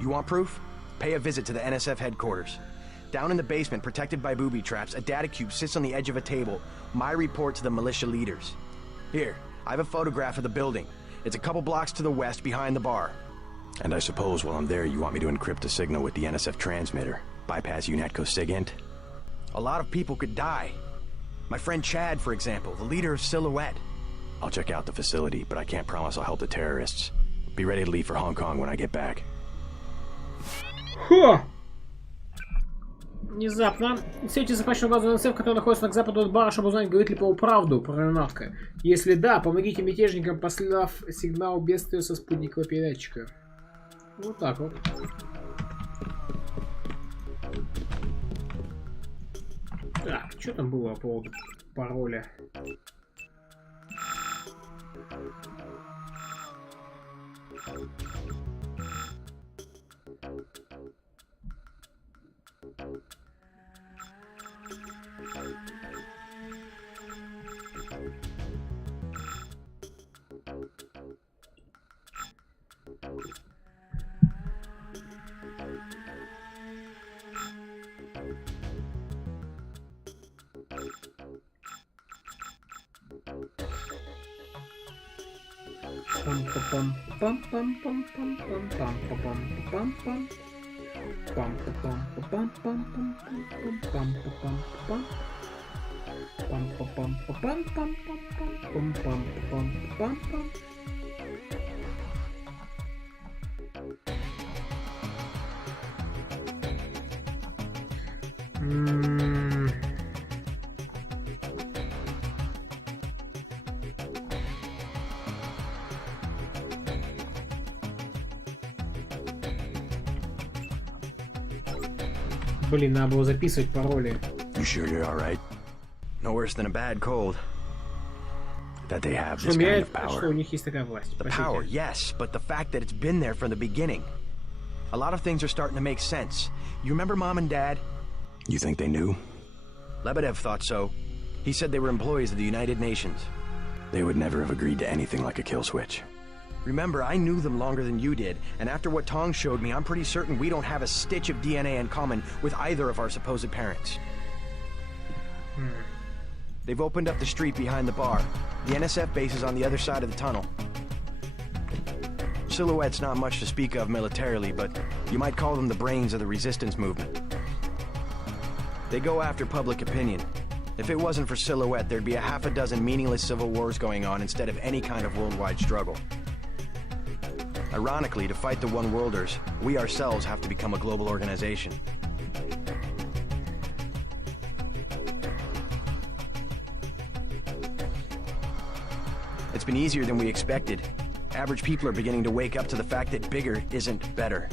You want proof? Pay a visit to the NSF headquarters. Down in the basement, protected by booby traps, a data cube sits on the edge of a table. My report to the militia leaders. Here, I have a photograph of the building. It's a couple blocks to the west, behind the bar. And I suppose while I'm there, you want me to encrypt a signal with the NSF transmitter. Bypass UNATCO SIGINT? A lot of people could die. My friend Chad, for example, the leader of Silhouette. I'll check out the facility, but I can't promise I'll help the terrorists. Be ready to leave for Hong Kong when I get back. Хо! Внезапно. Исследуйте захваченную базу НСФ, которая находится к западу от бара, чтобы узнать, говорит ли Пол правду про Ренатка. Если да, помогите мятежникам, послав сигнал бедствия со спутникового передатчика. Вот так вот. Так, что там было по поводу пароля? Блин, надо было записывать пароли. You sure you're all right? No worse than a bad cold. That they have Что this kind меняет, of что power. у них есть такая власть. The Простите. power, yes, but the fact that it's been there from the beginning. A lot of things are starting to make sense. You remember Mom and Dad? You think they knew? Lebedev thought so. He said they were employees of the United Nations. They would never have agreed to anything like a kill switch. Remember, I knew them longer than you did, and after what Tong showed me, I'm pretty certain we don't have a stitch of DNA in common with either of our supposed parents. They've opened up the street behind the bar. The NSF base is on the other side of the tunnel. Silhouette's not much to speak of militarily, but you might call them the brains of the resistance movement. They go after public opinion. If it wasn't for Silhouette, there'd be a half a dozen meaningless civil wars going on instead of any kind of worldwide struggle. Ironically, to fight the One-Worlders, we ourselves have to become a global organization. It's been easier than we expected. Average people are beginning to wake up to the fact that bigger isn't better.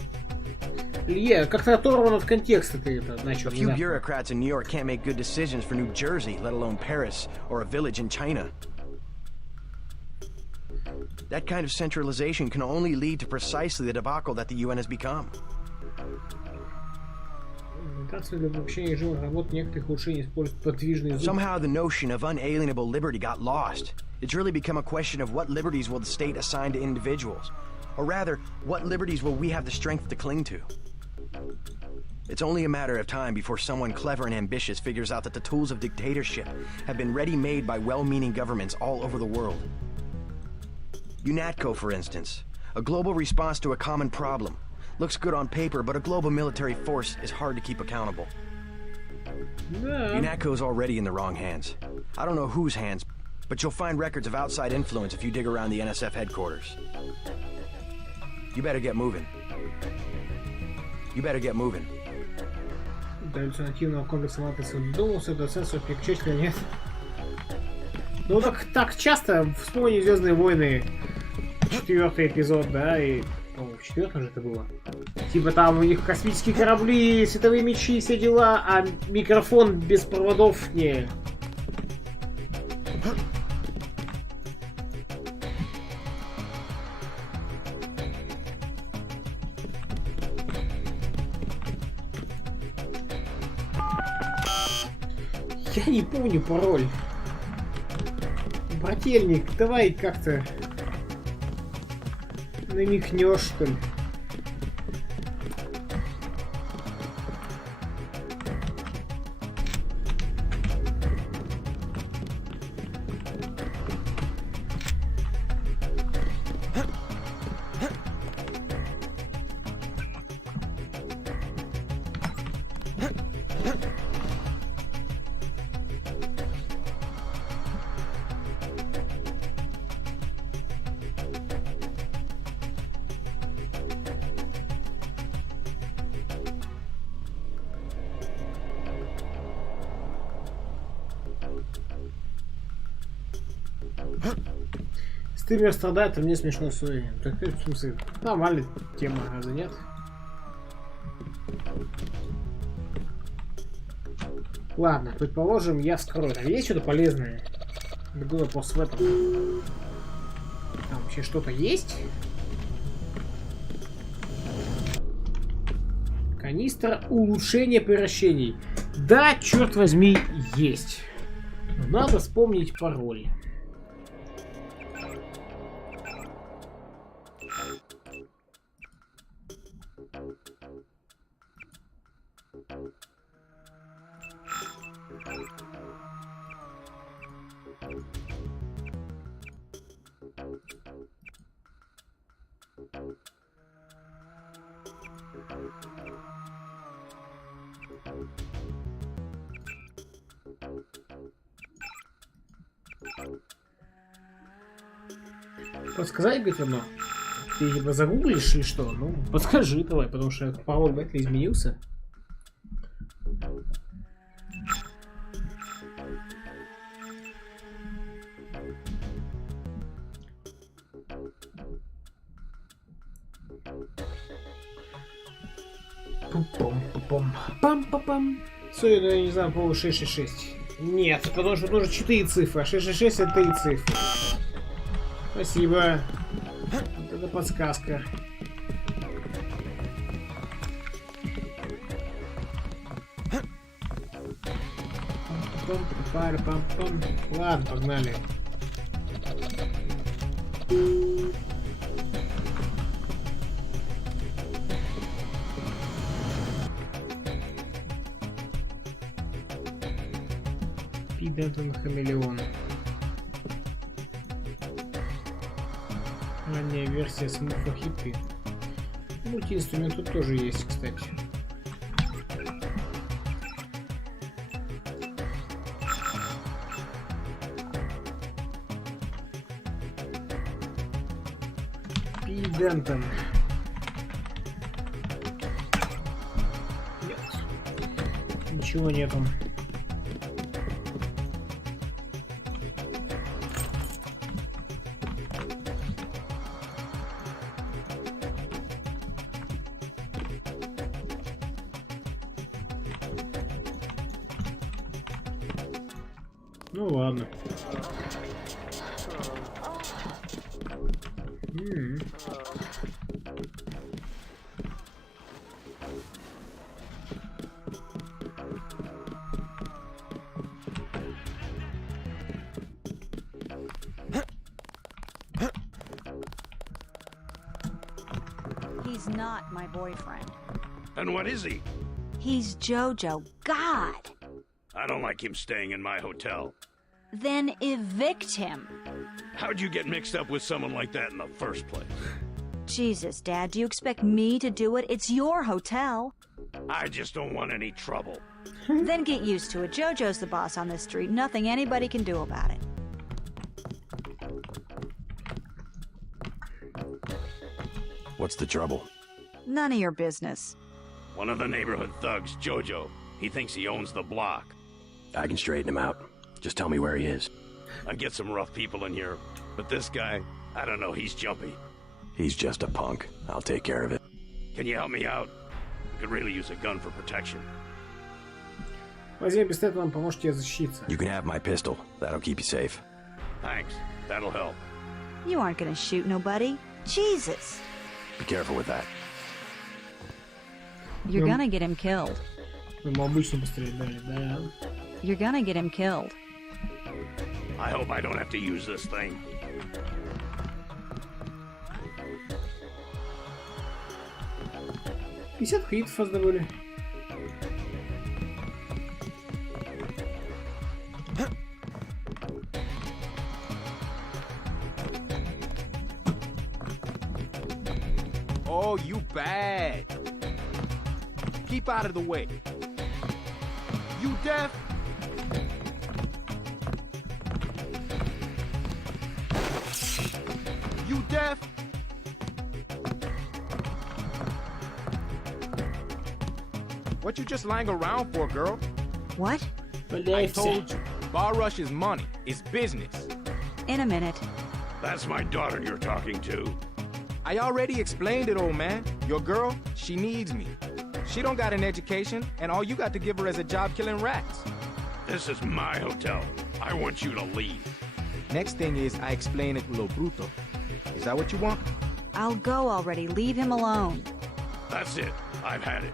Илья, как-то оторван от контекста ты это начал. A few bureaucrats in New York can't make good decisions for New Jersey, let alone Paris or a village in China. That kind of centralization can only lead to precisely the debacle that the UN has become. Somehow the notion of unalienable liberty got lost. It's really become a question of what liberties will the state assign to individuals. Or rather, what liberties will we have the strength to cling to? It's only a matter of time before someone clever and ambitious figures out that the tools of dictatorship have been ready-made by well-meaning governments all over the world. UNATCO, for instance, a global response to a common problem. Looks good on paper, but a global military force is hard to keep accountable. UNATCO's already in the wrong hands. I don't know whose hands, but you'll find records of outside influence if you dig around the NSF headquarters. You better get moving. You better get moving. До альтернативного комплекса матрицы думался, до сенсора переключать или нет. Ну так часто вспомни Звездные войны, 4-й эпизод, да, и по-моему, в 4-м же это было. Типа там у них космические корабли, световые мечи, все дела, а микрофон без проводов не. Я не помню пароль. Брательник, давай как-то намекнешь, что ли. Стример страдает, а мне смешно свой. Так, в смысле, нормальная тема, разве нет? Ладно, предположим, я вскрою. Там есть что-то полезное? Другой вопрос в этом. Там вообще что-то есть? Канистра улучшения превращений. Да, черт возьми, есть. Но надо вспомнить пароль. Подсказать, говорит, одно? Ты либо загуглишь или что? Ну, подскажи давай, потому что пароль вряд ли изменился. Пум-пум-пум-пум. Пам-пам-пам. Все, я не знаю, по 666. Нет, потому что нужно 4 цифры, а 666 это 3 цифры. Спасибо. Вот это подсказка. Пам-пам-пам-пам. Ладно, погнали. Пидентон хамелеон. Ранняя версия смуфа хиппи. Мультиинструмент тут тоже есть, кстати. Пидентон. Нет. Ничего нету. Ну ладно. He's not my boyfriend. And what is he? He's Jojo. God! I don't like him staying in my hotel. Then evict him. How'd you get mixed up with someone like that in the first place? Jesus, Dad, do you expect me to do it? It's your hotel. I just don't want any trouble. Then get used to it. Jojo's the boss on this street. Nothing anybody can do about it. What's the trouble? None of your business. One of the neighborhood thugs, Jojo. He thinks he owns the block. I can straighten him out. Just tell me where he is. I get some rough people in here, but this guy, I don't know, he's jumpy. He's just a punk. I'll take care of it. Can you help me out? I could really use a gun for protection. Возьми пистолет, он поможет тебе защититься. You can have my pistol. That'll keep you safe. Thanks. That'll help. You aren't gonna shoot nobody. Jesus. Be careful with that. You're gonna get him killed. Ему обычно пострелять дали, да. You're gonna get him killed. I hope I don't have to use this thing. $50 кредитов раздобыли. Oh, you bad. Keep out of the way. You deaf? You deaf? What you just lying around for, girl? What? I told you, Bar Rush is money. It's business. In a minute. That's my daughter you're talking to. I already explained it, old man. Your girl, she needs me. She don't got an education, and all you got to give her is a job killing rats. This is my hotel. I want you to leave. Next thing is I explain it lo bruto. Is that what you want? I'll go already. Leave him alone. That's it. I've had it.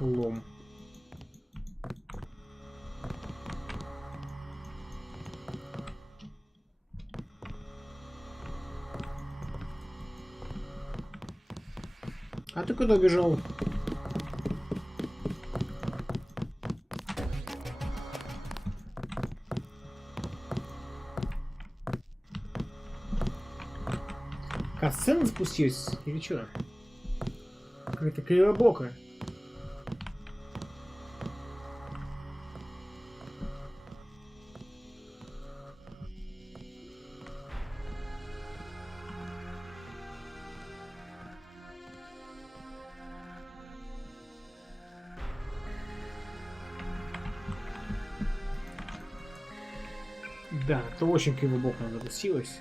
Лом. А ты куда бежал? Катсцена спустилась? Или что? какая-то кривобокая. Да, это очень кривобоко запустилось.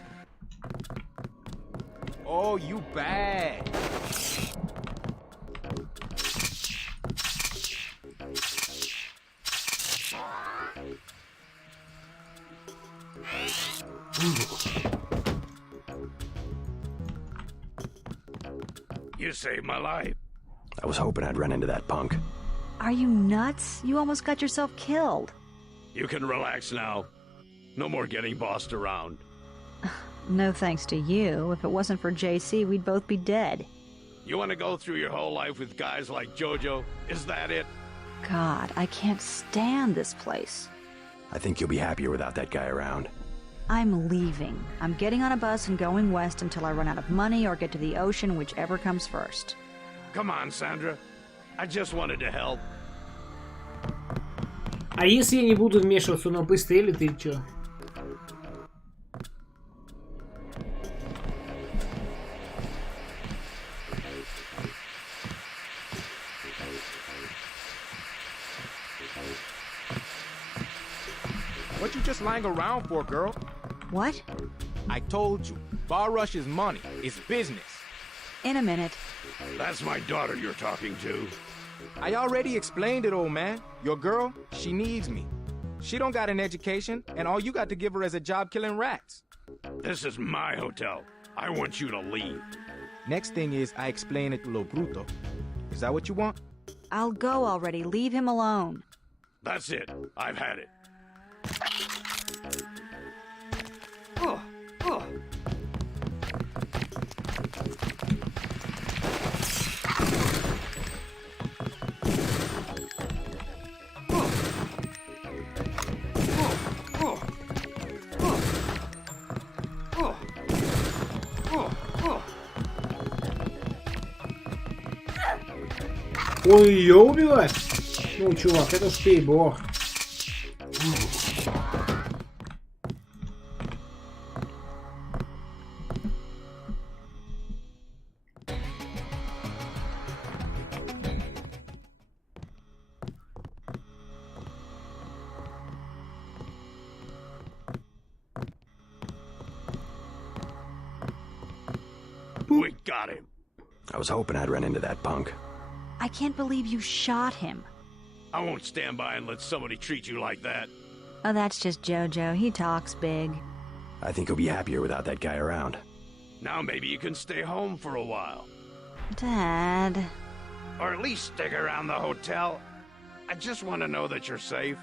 Oh, you bad. You saved my life. I was hoping I'd run into that punk. Are you nuts? You almost got yourself killed. You can relax now. No more getting bossed around. No thanks to you. If it wasn't for JC, we'd both be dead. You want to go through your whole life with guys like Jojo? Is that it? God, I can't stand this place. I think you'll be happier without that guy around. I'm leaving. I'm getting on a bus and going west until I run out of money or get to the ocean, whichever comes first. Come on, Sandra. I just wanted to help. А если я не буду вмешиваться, но быстрее ты чё? What you just lying around for, girl? What? I told you, Bar Rush is money. It's business. In a minute. That's my daughter you're talking to. I already explained it, old man. Your girl, she needs me. She don't got an education, and all you got to give her is a job killing rats. This is my hotel. I want you to leave. Next thing is I explain it to Lo Bruto. Is that what you want? I'll go already. Leave him alone. That's it. I've had it. Ой, ее убивать? Ну, чувак, это ж ты бог. We got him. I was hoping I'd run into that punk. I can't believe you shot him. I won't stand by and let somebody treat you like that. Oh, that's just Jojo. He talks big. I think you'll be happier without that guy around. Now maybe you can stay home for a while. Dad. Or at least stick around the hotel. I just want to know that you're safe.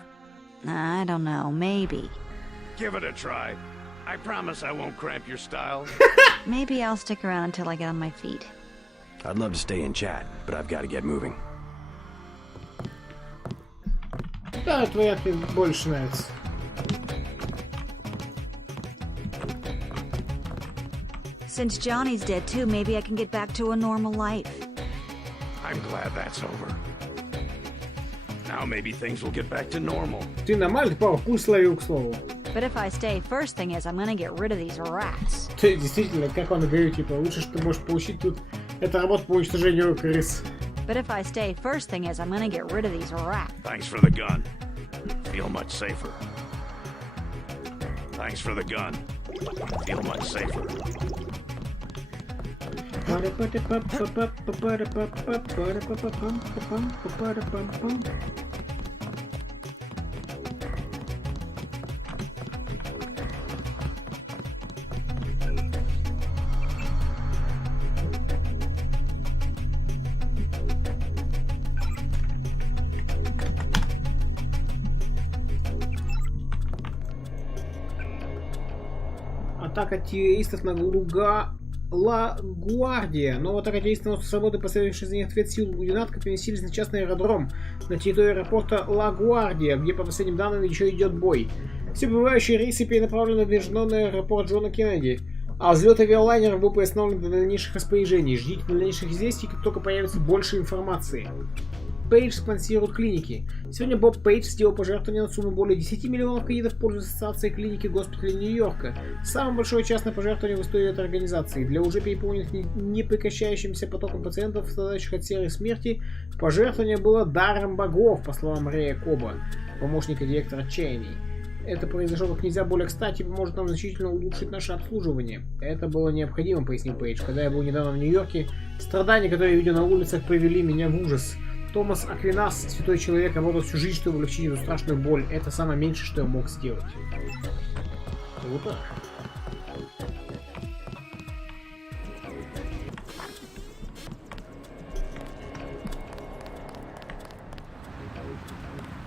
I don't know. Maybe. Give it a try. I promise I won't cramp your style. Maybe I'll stick around until I get on my feet. I'd love to stay and chat, but I've got to get moving. Да, твоя мне больше нравится. Since Johnny's dead too, maybe I can get back to a normal life. I'm glad that's over. Now maybe things will get back to normal. Ты нормальный папа, пусть ловил к слову. But if I stay, first thing is I'm gonna get rid of these rats. Ты действительно, как он говорит, типа, лучше, что ты можешь получить тут, это работа по уничтожению крыс. But if I stay, first thing is I'm gonna get rid of these rats. Thanks for the gun. Feel much safer. Thanks for the gun. Feel much safer. Атака террористов на Ла-Гвардия. Новая атака террористов наносит с работы последовавших из них ответ сил юнатков переместились на частный аэродром на территории аэропорта Ла-Гвардия, где по последним данным еще идет бой. Все прибывающие рейсы перенаправлены в международный аэропорт Джона Кеннеди. А взлет авиалайнеров был приостановлен до дальнейших распоряжений. Ждите дальнейших известий, как только появится больше информации. Пейдж спонсирует клиники. Сегодня Боб Пейдж сделал пожертвование на сумму более 10 миллионов кредитов в пользу Ассоциации клиники госпиталей Нью-Йорка. Самое большое частное пожертвование в истории этой организации. Для уже переполненных непрекращающимся потоком пациентов, страдающих от серой смерти, пожертвование было даром богов, по словам Рэя Коба, помощника директора Чейни. Это произошло как нельзя более кстати и поможет нам значительно улучшить наше обслуживание. Это было необходимо, пояснил Пейдж. Когда я был недавно в Нью-Йорке, страдания, которые я видел на улицах, привели меня в ужас. Томас Аквинас, святой человек, работал всю жизнь, чтобы облегчить эту страшную боль. Это самое меньшее, что я мог сделать. Круто.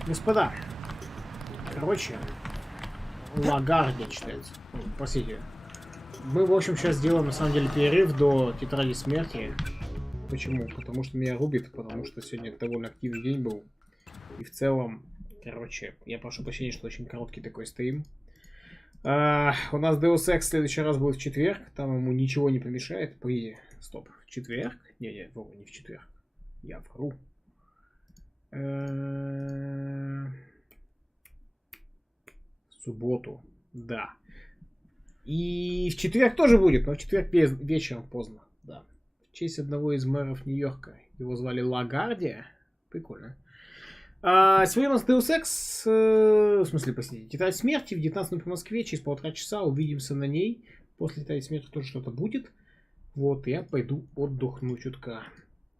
Господа, короче, Лагарди читается. Простите. Мы, в общем, сейчас сделаем, на самом деле, перерыв до Тетради Смерти. Почему? Потому что меня рубит, потому что сегодня довольно активный день был. И в целом, короче, я прошу прощения, что очень короткий такой стрим. У нас Deus Ex в следующий раз будет в четверг. Там ему ничего не помешает. Стоп, в четверг? Не, Вова, не в четверг. Я вру. В субботу, да. И в четверг тоже будет, но в четверг вечером поздно, да. В честь одного из мэров Нью-Йорка. Его звали Лагарди. Прикольно. Сегодня у нас Deus Ex, в смысле, посмотрите, Тетрадь Смерти в 19 по Москве, через 1,5 часа увидимся на ней. После Тетради Смерти тоже что-то будет. Вот, я пойду отдохну чутка.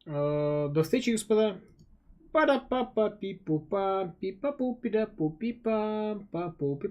До встречи, господа. Пада-па-па-пи-пу-па, пи-па-пу-пи-да-пу-пи-па, па-пу-пи-па.